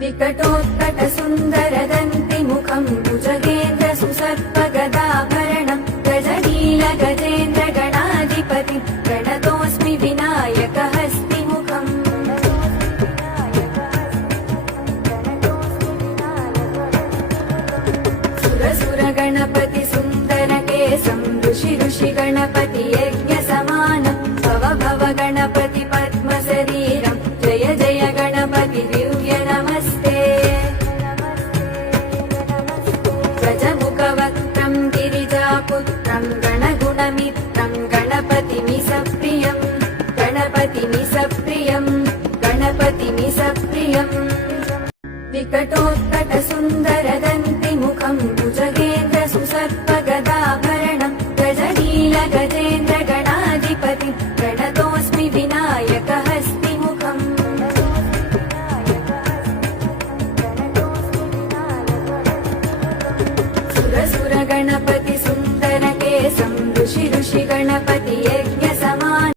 विकटोत्कटसुन्दरदन्तिमुखं भुजगेन्द्रसुसर्पगदाभरणं गजनीलगजेन्द्रगणाधिपतिं प्रणतोऽस्मि विनायकहस्तिमुखम् सुरसुरगणपति सुन्दरकेशं ऋषि गणपति यज्ञसमानं भव भव गणपति पद्मशरीरं जय जय गणपति दिव्य नमस्ते गजमुखवक्त्रं गिरिजापुत्रं गणगुणमित्रं गणपतिमिसप्रियं विकटोत्कटसुन्दरदन्तिमुखं भुजगेन्द्रसुसर्पगदाभरणं गजनीलगजेन्द्रगणाधिपतिं प्रणतोऽस्मि विनायकहस्तिमुखम् सुरसुरगणपति सुन्दरकेशं ऋषि गणपति